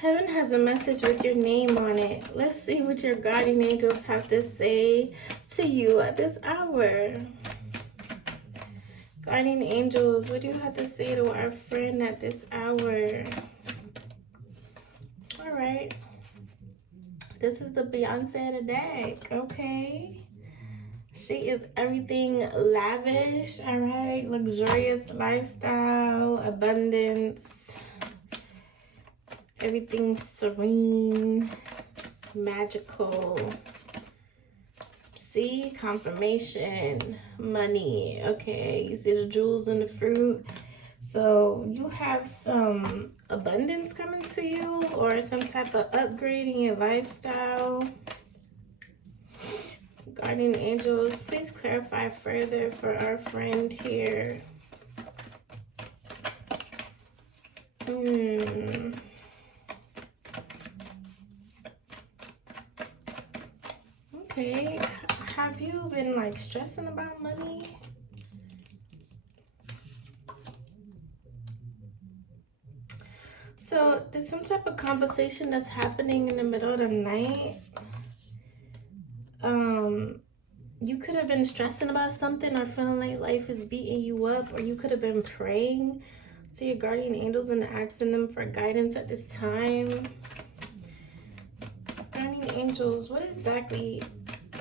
Heaven has a message with your name on it. Let's see what your guardian angels have to say to you at this hour. Guardian angels, what do you have to say to our friend at this hour? All right. This is the Beyonce of the deck, okay? She is everything lavish, all right? Luxurious lifestyle, abundance, everything serene, magical. See, confirmation, money, okay? You see the jewels and the fruit. So you have some abundance coming to you or some type of upgrade in your lifestyle. Guardian angels, please clarify further for our friend here. Okay, have you been like stressing about money? So there's some type of conversation that's happening in the middle of the night. You could have been stressing about something or feeling like life is beating you up, or you could have been praying to your guardian angels and asking them for guidance at this time. Guardian angels, what exactly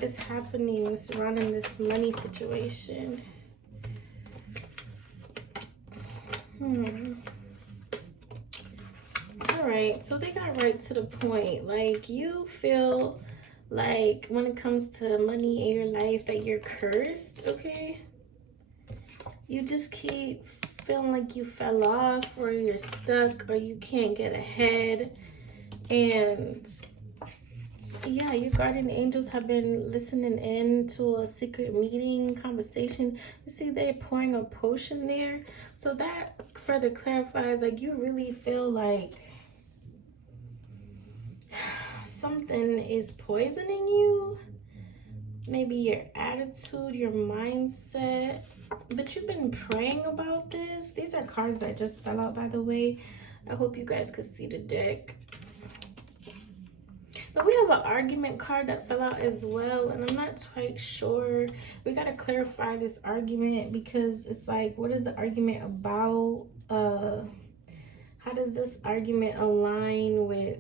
is happening surrounding this money situation? All right, so they got right to the point. Like, you feel like when it comes to money in your life that you're cursed, okay? You just keep feeling like you fell off or you're stuck or you can't get ahead. And yeah, your guardian angels have been listening in to a secret meeting conversation. You see they're pouring a potion there. So that further clarifies, like, you really feel like something is poisoning you. Maybe your attitude, your mindset. But you've been praying about this. These are cards that just fell out, by the way. I hope you guys could see the deck. But we have an argument card that fell out as well, and I'm not quite sure. We got to clarify this argument because it's like, what is the argument about? How does this argument align with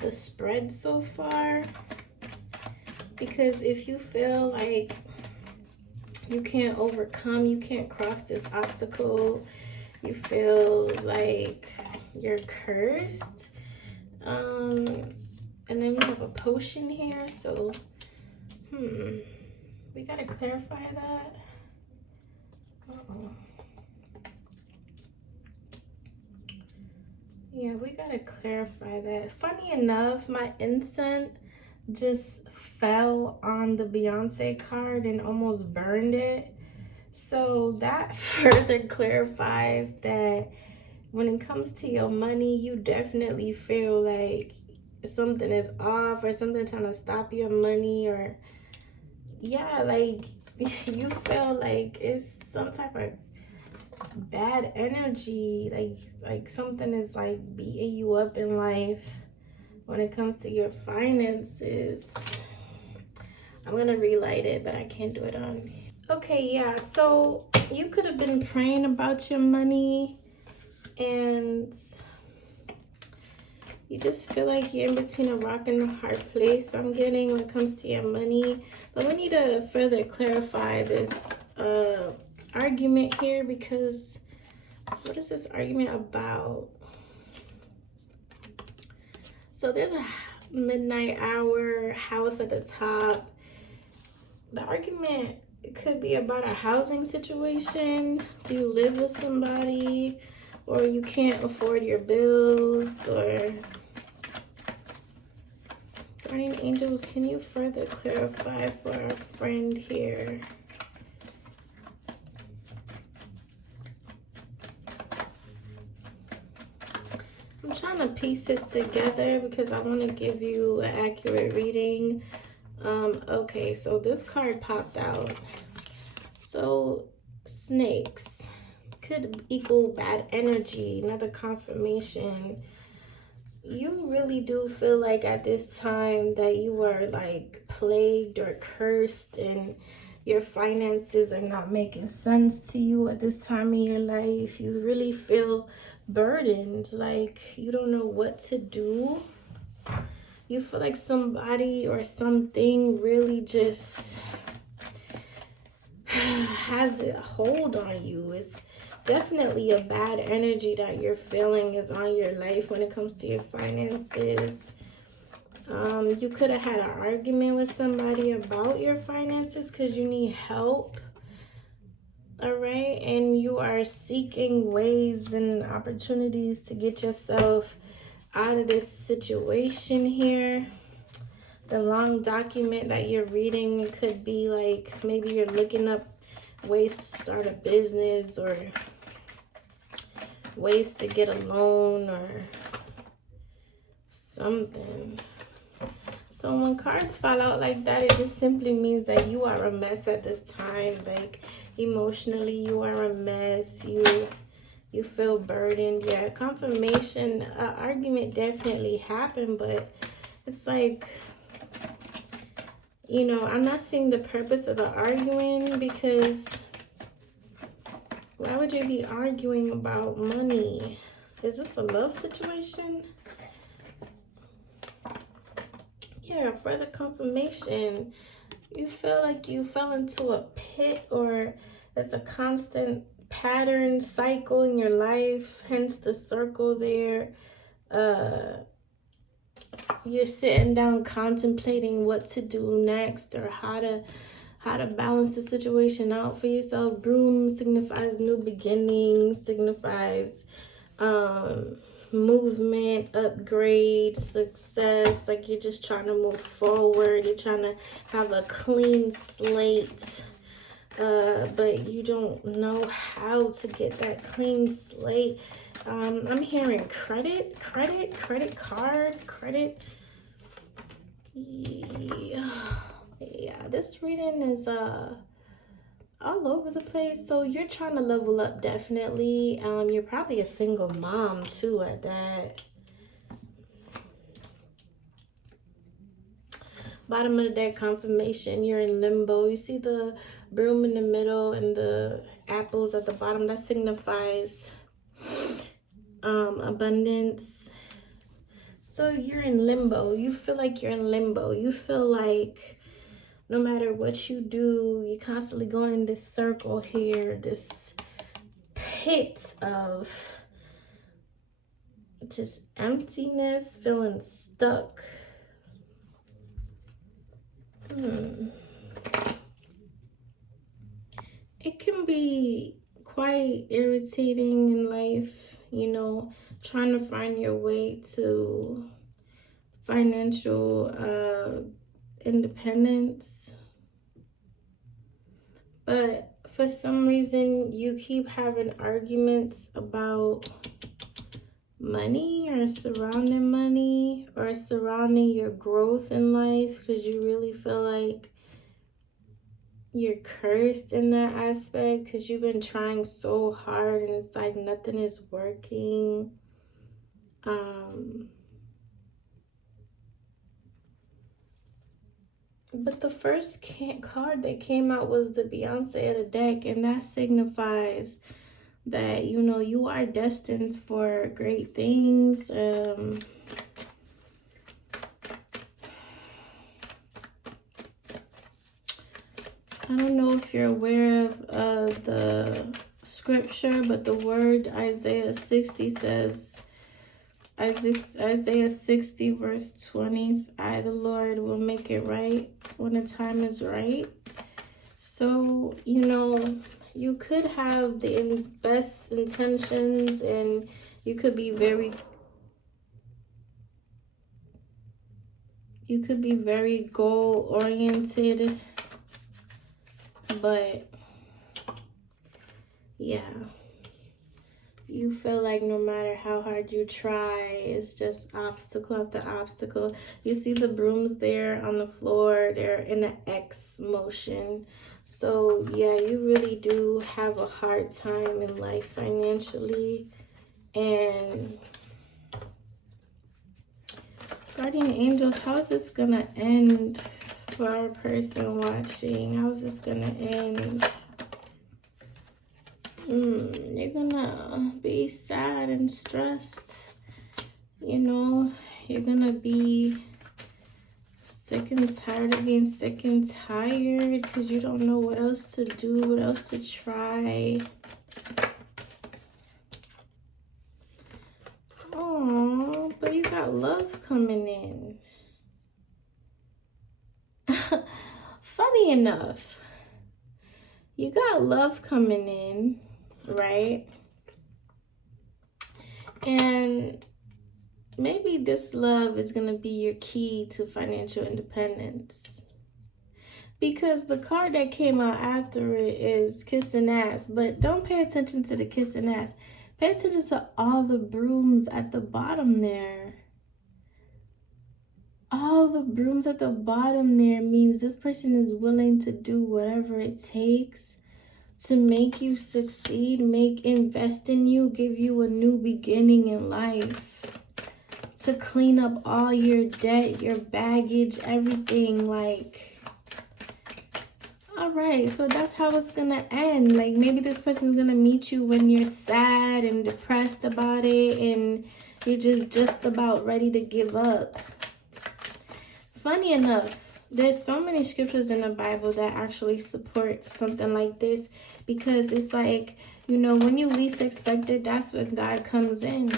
the spread so far? Because if you feel like you can't overcome, you can't cross this obstacle, you feel like you're cursed, and then we have a potion here, so we gotta clarify that. Yeah, we gotta clarify that. Funny enough, my incense just fell on the Beyonce card and almost burned it. So that further clarifies that when it comes to your money, you definitely feel like something is off or something trying to stop your money, or yeah, like you feel like it's some type of bad energy, like something is like beating you up in life when it comes to your finances. I'm gonna relight it, but I can't do it on. Okay, yeah, so you could have been praying about your money and you just feel like you're in between a rock and a hard place, I'm getting, when it comes to your money. But we need to further clarify this argument here, because what is this argument about? So there's a midnight hour, house at the top. The argument could be about a housing situation. Do you live with somebody, or you can't afford your bills, or guardian angels, can you further clarify for our friend here? I'm trying to piece it together because I want to give you an accurate reading. Okay, so this card popped out. So snakes, could equal bad energy, another confirmation. You really do feel like at this time that you are like plagued or cursed, and your finances are not making sense to you at this time in your life. You really feel burdened, like you don't know what to do. You feel like somebody or something really just has a hold on you. It's definitely a bad energy that you're feeling is on your life when it comes to your finances. You could have had an argument with somebody about your finances because you need help. All right. And you are seeking ways and opportunities to get yourself out of this situation here. The long document that you're reading could be like maybe you're looking up ways to start a business or ways to get a loan or something. So when cards fall out like that, it just simply means that you are a mess at this time. Like emotionally, you are a mess. You feel burdened. Yeah, confirmation, argument definitely happened, but it's like, you know, I'm not seeing the purpose of the arguing, because why would you be arguing about money? Is this a love situation? Yeah, further confirmation. You feel like you fell into a pit, or it's a constant pattern cycle in your life, hence the circle there. You're sitting down contemplating what to do next, or how to balance the situation out for yourself. Broom signifies new beginnings, signifies movement, upgrade, success. Like you're just trying to move forward. You're trying to have a clean slate. But you don't know how to get that clean slate. I'm hearing credit card, credit. Yeah, this reading is all over the place. So you're trying to level up, definitely. You're probably a single mom too at that. Bottom of the deck, confirmation. You're in limbo. You see the broom in the middle and the apples at the bottom. That signifies abundance. So you're in limbo. You feel like you're in limbo. You feel like no matter what you do, you're constantly going in this circle here, this pit of just emptiness, feeling stuck. It can be quite irritating in life, you know, trying to find your way to financial independence. But for some reason, you keep having arguments about money or surrounding your growth in life, because you really feel like you're cursed in that aspect, because you've been trying so hard and it's like nothing is working. But the first card that came out was the Beyonce of the deck, and that signifies that, you know, you are destined for great things. I don't know if you're aware of the scripture, but the word Isaiah 60 says, Isaiah 60 verse 20, I, the Lord, will make it right when the time is right. So, you know, you could have the best intentions and you could be very goal oriented, but yeah, you feel like no matter how hard you try, it's just obstacle after obstacle. You see the brooms there on the floor, they're in an X motion. So yeah, you really do have a hard time in life financially. And guardian angels, how is this gonna end for our person watching? How is this gonna end? You're gonna be sad and stressed. You know, you're gonna be sick and tired of being sick and tired because you don't know what else to do, what else to try. Oh, but you got love coming in. Funny enough, you got love coming in, right? And maybe this love is going to be your key to financial independence. Because the card that came out after it is kissing ass. But don't pay attention to the kissing ass. Pay attention to all the brooms at the bottom there. All the brooms at the bottom there means this person is willing to do whatever it takes to make you succeed, invest in you, give you a new beginning in life, to clean up all your debt, your baggage, everything. Like, all right, so that's how it's gonna end. Like, maybe this person's gonna meet you when you're sad and depressed about it and you're just about ready to give up. Funny enough, there's so many scriptures in the Bible that actually support something like this, because it's like, you know, when you least expect it, that's when God comes in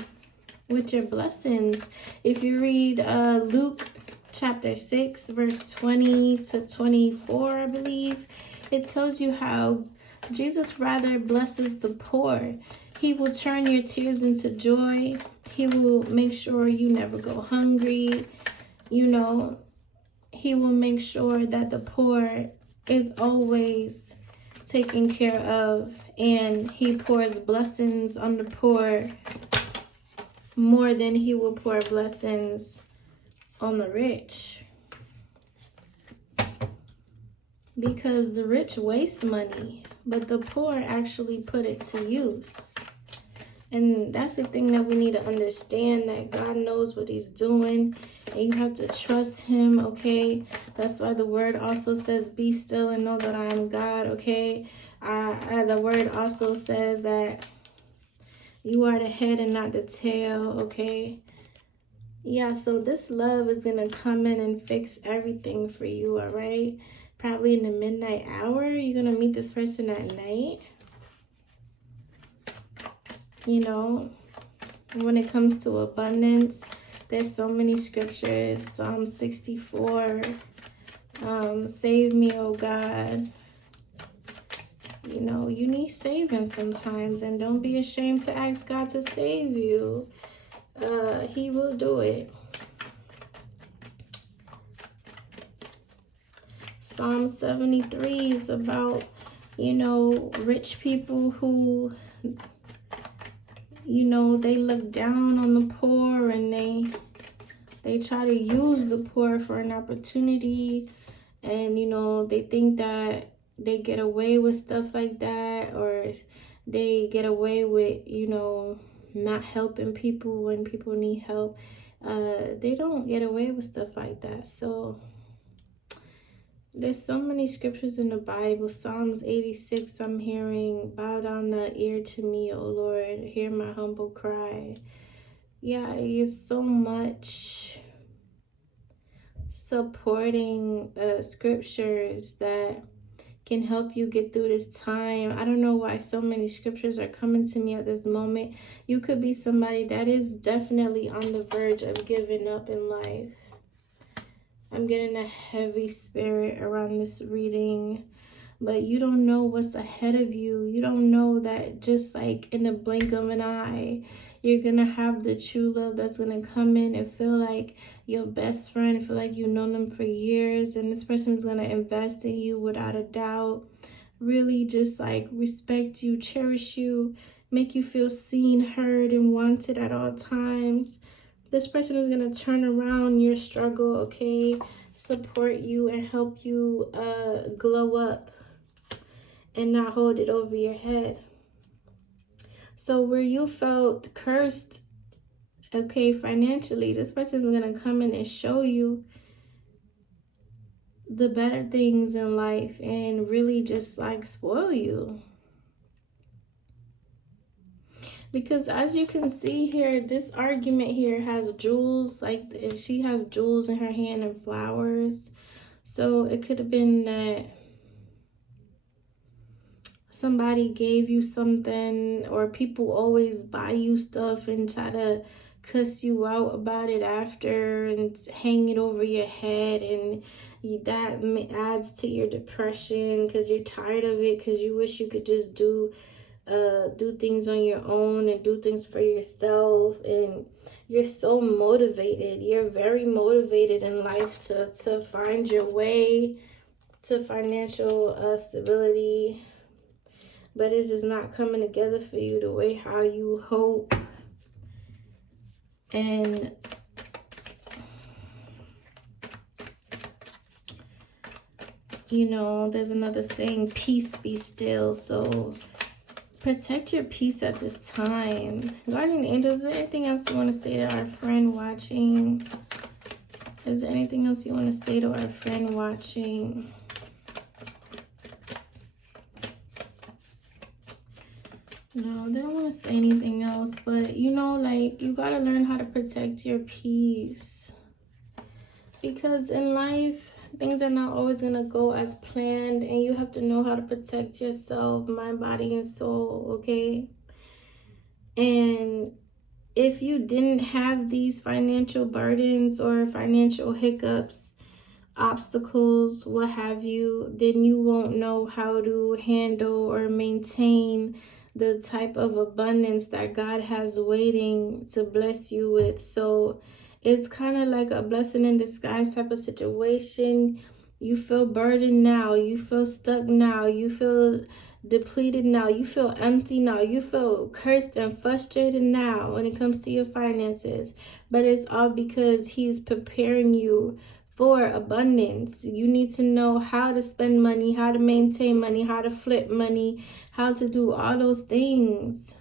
with your blessings. If you read Luke chapter 6, verse 20 to 24, I believe, it tells you how Jesus rather blesses the poor. He will turn your tears into joy. He will make sure you never go hungry. You know, he will make sure that the poor is always taken care of, and he pours blessings on the poor more than he will pour blessings on the rich. Because the rich waste money, but the poor actually put it to use. And that's the thing that we need to understand, that God knows what he's doing, and you have to trust him, okay? That's why the word also says, be still and know that I am God, okay? The word also says that you are the head and not the tail, okay? Yeah, so this love is going to come in and fix everything for you, all right? Probably in the midnight hour, you're going to meet this person at night. You know, when it comes to abundance, there's so many scriptures. Psalm 64, save me, oh God. You know, you need saving sometimes, and don't be ashamed to ask God to save you. He will do it. Psalm 73 is about, you know, rich people who, you know, they look down on the poor, and they try to use the poor for an opportunity, and, you know, they think that they get away with stuff like that, or they get away with, you know, not helping people when people need help. They don't get away with stuff like that. So there's so many scriptures in the Bible. Psalms 86, I'm hearing, bow down the ear to me, O Lord, hear my humble cry. Yeah, it's so much supporting scriptures that can help you get through this time. I don't know why so many scriptures are coming to me at this moment. You could be somebody that is definitely on the verge of giving up in life. I'm getting a heavy spirit around this reading, but you don't know what's ahead of you. You don't know that just like in the blink of an eye, you're going to have the true love that's going to come in and feel like your best friend, feel like you've known them for years, and this person is going to invest in you without a doubt. Really just like respect you, cherish you, make you feel seen, heard, and wanted at all times. This person is going to turn around your struggle, okay? Support you and help you glow up. and not hold it over your head. So where you felt cursed, okay, financially, this person is going to come in and show you the better things in life and really just like spoil you. Because as you can see here, this argument here has jewels, like she has jewels in her hand and flowers. So it could have been that somebody gave you something, or people always buy you stuff and try to cuss you out about it after and hang it over your head, and that adds to your depression because you're tired of it, because you wish you could just do things on your own and do things for yourself, and you're so motivated. You're very motivated in life to find your way to financial stability, but it's just not coming together for you the way how you hope. And you know, there's another saying, peace be still. So protect your peace at this time. Guardian angels, is there anything else you want to say to our friend watching? Is there anything else you want to say to our friend watching? No, they don't want to say anything else, but you know, like, you got to learn how to protect your peace. Because in life, things are not always going to go as planned, and you have to know how to protect yourself, mind, body, and soul, okay? And if you didn't have these financial burdens or financial hiccups, obstacles, what have you, then you won't know how to handle or maintain the type of abundance that God has waiting to bless you with. So it's kind of like a blessing in disguise type of situation. You feel burdened now, you feel stuck now, you feel depleted now, you feel empty now, you feel cursed and frustrated now when it comes to your finances. But it's all because He's preparing you for abundance. You need to know how to spend money, how to maintain money, how to flip money, how to do all those things.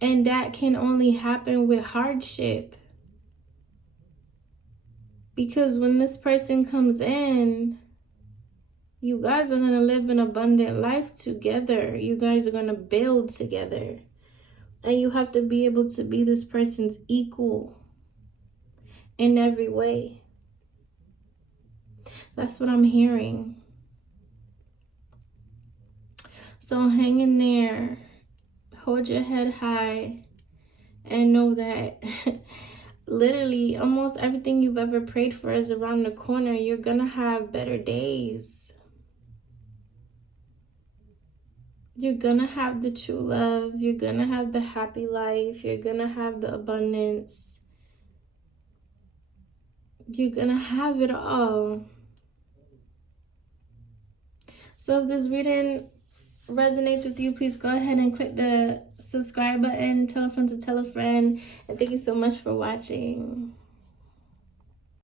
And that can only happen with hardship. Because when this person comes in, you guys are going to live an abundant life together. You guys are going to build together. And you have to be able to be this person's equal in every way. That's what I'm hearing. So hang in there. Hold your head high. And know that literally almost everything you've ever prayed for is around the corner. You're going to have better days. You're going to have the true love. You're going to have the happy life. You're going to have the abundance. You're going to have it all. So if this reading resonates with you, please go ahead and click the subscribe button, tell a friend to tell a friend, and thank you so much for watching.